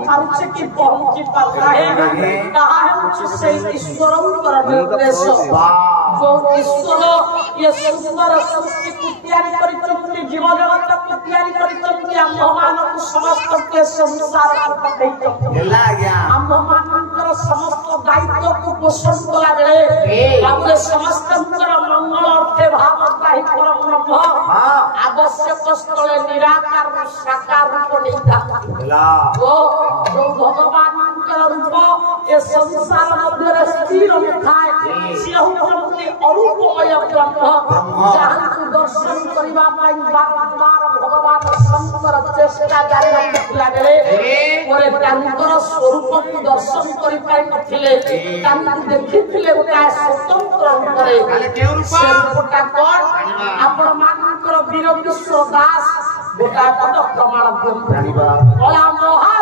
पारुचे की पहुंची पाता है कहा है मुझसे ईश्वरम परमेश जो ईश्वर ये सुंदर सृष्टि को तैयारी करितंती जीव जगत को तैयारी करितंती आम्भमान को समस्त के संसार को पठैतंती ହେଲା ଆଜ୍ଞା आम्भमानकर समस्त दायित्व को पोषण कला बेले बाबुरे समस्तंकर मंगल अर्थे भावग्राही परम ब्रह्म आवश्यक स्थले निराकार साकार रूप नेता ହେଲା वो जो भगवानकर रूप ये संसार मध्य स्थिर नथाय सिहु प्रभुति अरूपमय ब्रह्म जहां दर्शन करिबा पई बारंबार भगवान शंकर चेष्टा जारी रखिला बेले ओरे तांकर स्वरूप को दर्शन करि पाई नथिले तांकु देखिथिले गोटा स्वतंत्र रूपरे काले के रूप से गोटा कोन आपण मानकर वीर विश्व दास गोटा पद प्रमाण ଜାଣିବା ओला महा